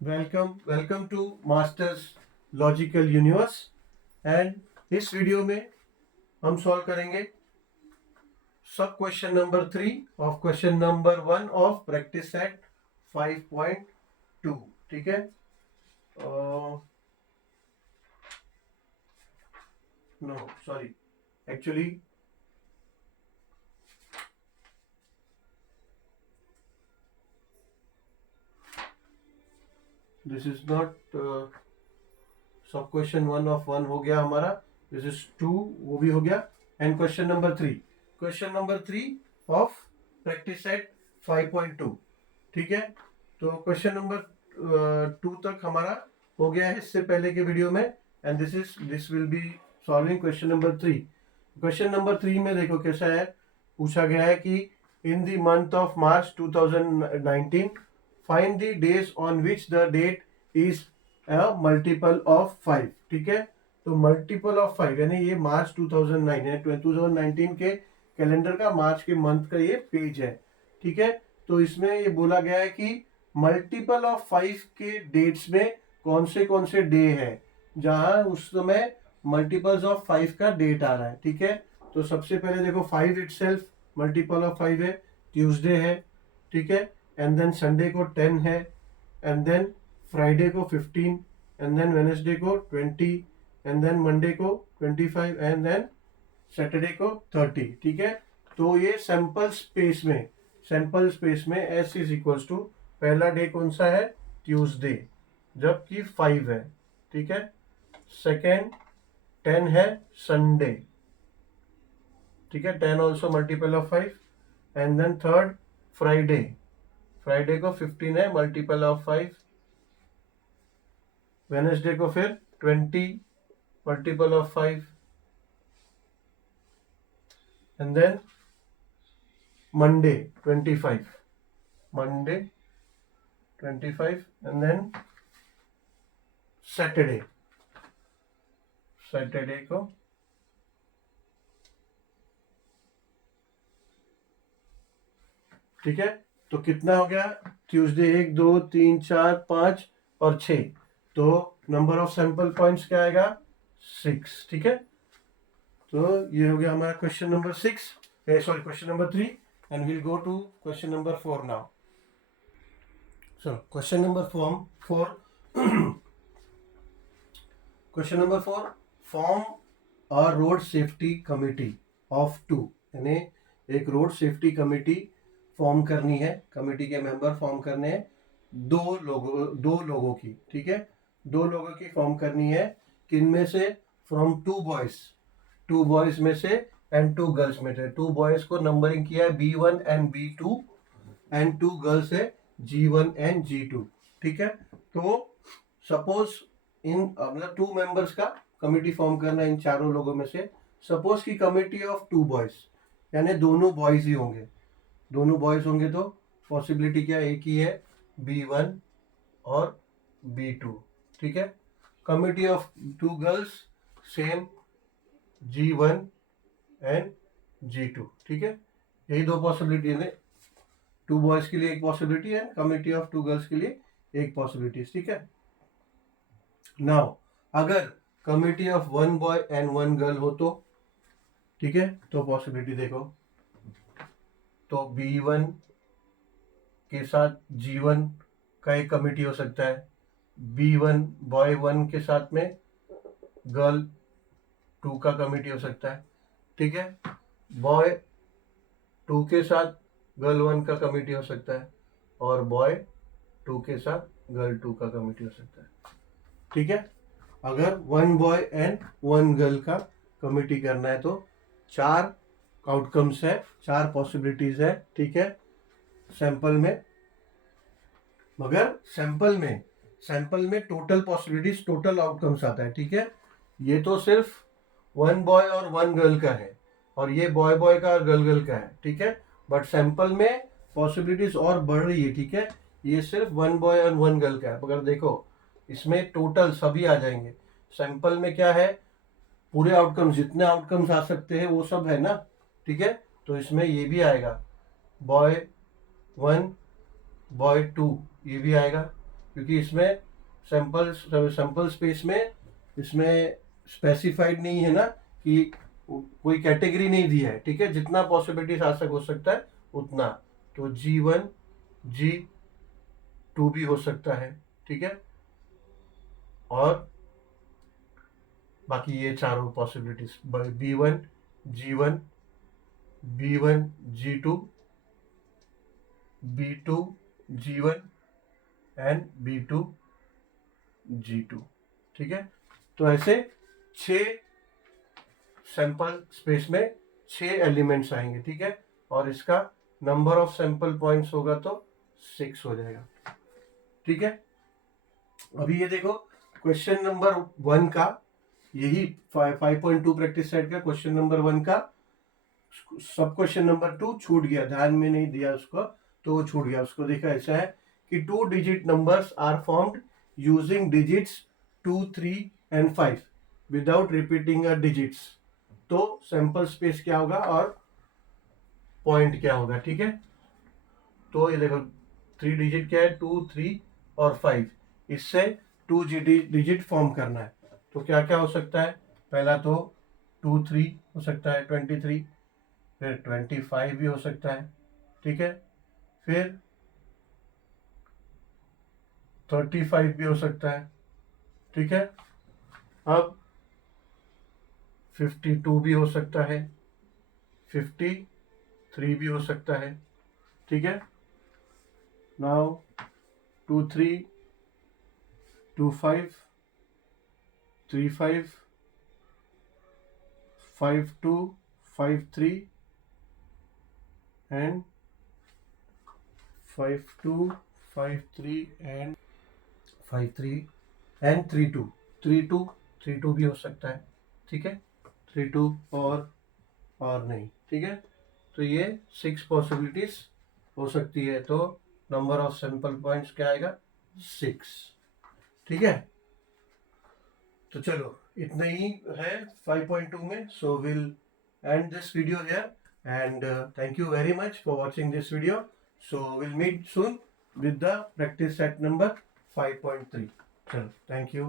Welcome to masters logical universe. And इस video में हम सॉल्व करेंगे sub question number 3 of question number 1 of practice set 5.2। ठीक है, no sorry, actually this is not sub question 1 of 1 हो गया हमारा, दिस इज 2 वो भी हो गया। And question number 3 of practice set 5.2। ठीक है, तो क्वेश्चन नंबर 2 तक हमारा हो गया है इससे पहले के वीडियो में। And this will be solving question number 3। Question number 3 में देखो कैसा है, पूछा गया है कि in the month of March 2019 find the days on which the date is multiple of 5। ठीक है, तो मल्टीपल ऑफ 5 यानी ये मार्च 2009 यानी 2019 के कैलेंडर का मार्च के मंथ का ये पेज है। ठीक है, तो इसमें ये बोला गया है कि मल्टीपल ऑफ 5 के डेट्स में कौन से डे है जहां उस समय मल्टीपल्स ऑफ 5 का डेट आ रहा है। ठीक है, तो सबसे पहले देखो 5 इटसेल्फ मल्टीपल ऑफ 5 है, ट्यूसडे है। ठीक है, एंड देन संडे को 10 है, एंड देन फ्राइडे को 15, एंड देन वेडनेसडे को 20, एंड देन मंडे को 25, एंड देन सैटरडे को 30। ठीक है, तो ये सैंपल स्पेस में एस इज इक्वल्स टू पहला डे कौन सा है, ट्यूसडे, जबकि 5 है। ठीक है, सेकेंड 10 है, संडे। ठीक है, 10 also multiple of 5, and then third Friday को 15 है, मल्टीपल ऑफ 5। वेडनेसडे को फिर 20, multiple of 5, and then Monday 25, and then Saturday को ठीक है, तो कितना हो गया, ट्यूसडे 1 2 3 4 5 और 6, तो नंबर ऑफ सैंपल पॉइंट्स क्या आएगा, 6। ठीक है, तो ये हो गया हमारा question number question number 3। And will go to question number 4 now. So question number 4 question number 4, form a road safety committee of 2, यानी एक रोड सेफ्टी कमिटी फॉर्म करनी है, कमेटी के मेंबर फॉर्म करने हैं दो लोगों की। ठीक है, 2 लोगों की फॉर्म करनी है, किन में से, फ्रॉम 2 बॉयज में से एंड 2 गर्ल्स में से। 2 बॉयज को नंबरिंग किया है B1 and B2, and 2 girls है G1 एंड G2। ठीक है, तो सपोज इन मतलब 2 मेंबर्स का कमिटी फॉर्म करना है इन चारों लोगों में से। सपोज की कमिटी ऑफ 2 बॉयज, यानी दोनों बॉयज ही होंगे, तो पॉसिबिलिटी क्या एक ही है, B1 और B2। ठीक है, committee of 2 girls same, G1 and G2। ठीक है, यही 2 पॉसिबिलिटी है, 2 बॉयज के लिए एक पॉसिबिलिटी है, कमिटी ऑफ 2 गर्ल्स के लिए एक पॉसिबिलिटी। ठीक है, नाउ अगर committee of 1 boy and 1 girl हो तो, ठीक है, तो पॉसिबिलिटी देखो, तो B1 के साथ G1 का एक कमिटी हो सकता है, B1 बॉय 1 के साथ में गर्ल 2 का कमिटी हो सकता है। ठीक है, बॉय 2 के साथ गर्ल 1 का कमिटी हो सकता है, और बॉय 2 के साथ गर्ल 2 का कमिटी हो सकता है। ठीक है, अगर 1 बॉय एंड 1 गर्ल का कमिटी करना है तो 4 आउटकम्स है, 4 पॉसिबिलिटीज है। ठीक है, सैंपल में, मगर सैंपल में टोटल पॉसिबिलिटीज, टोटल आउटकम्स आता है। ठीक है, ये तो सिर्फ 1 बॉय और 1 गर्ल का है, और ये बॉय का और गर्ल का है। ठीक है, बट सैंपल में पॉसिबिलिटीज और बढ़ रही है। ठीक है, ये सिर्फ 1 बॉय और 1 गर्ल का है, मगर देखो इसमें टोटल सभी आ जाएंगे। सैंपल में क्या है, पूरे आउटकम्स, जितने आउटकम्स आ सकते हैं वो सब है ना। ठीक है, तो इसमें ये भी आएगा, बॉय 1 बॉय 2 ये भी आएगा, क्योंकि इसमें सैंपल स्पेस में इसमें स्पेसिफाइड नहीं है ना कि कोई कैटेगरी नहीं दिया है, ठीक है, जितना पॉसिबिलिटीज आ हो सकता है उतना। तो G1 G2 भी हो सकता है, ठीक है, और बाकी ये चारों possibilities B1 G1 B1 G2 B2 G1 and B2 G2, ठीक है। तो ऐसे 6 सैंपल स्पेस में 6 एलिमेंट्स आएंगे, ठीक है, और इसका नंबर ऑफ सैंपल पॉइंट्स होगा तो 6 हो जाएगा, ठीक है। अभी ये देखो क्वेश्चन नंबर 1 का, यही 5.2 प्रैक्टिस सेट का क्वेश्चन नंबर 1 का सब क्वेश्चन नंबर 2 छूट गया, ध्यान में नहीं दिया उसको, तो वो छूट गया। उसको देखा ऐसा है कि 2 digit numbers are formed using digits 2, 3 and 5 without repeating a digits. तो सैंपल स्पेस क्या होगा और पॉइंट क्या होगा, ठीक है। तो ये देखो 3 डिजिट क्या है, 2, 3 और 5, इससे 2 डिजिट फॉर्म करना है। तो क्या क्या हो सकता है, पहला तो 2, 3 हो सकता है, 23, फिर 25 भी हो सकता है, ठीक है, फिर 35 भी हो सकता है, ठीक है। अब 52 भी हो सकता है, 53 भी हो सकता है, ठीक है। नाउ 2, 3 2, 5 3, 5 5, 2 5, 3 and 5, 2 5, 3 and 5, 3 and 3, 2 3, 2 3, 2 भी हो सकता है, ठीक है, 3, 2 और नहीं, ठीक है। तो ये 6 पॉसिबिलिटीज हो सकती है। तो नंबर ऑफ सैंपल पॉइंट्स क्या आएगा, 6, ठीक है। तो चलो इतना ही है 5.2 में। So will end this video here and thank you very much for watching this video. So will meet soon with the practice set number 5.3. चलो, thank you.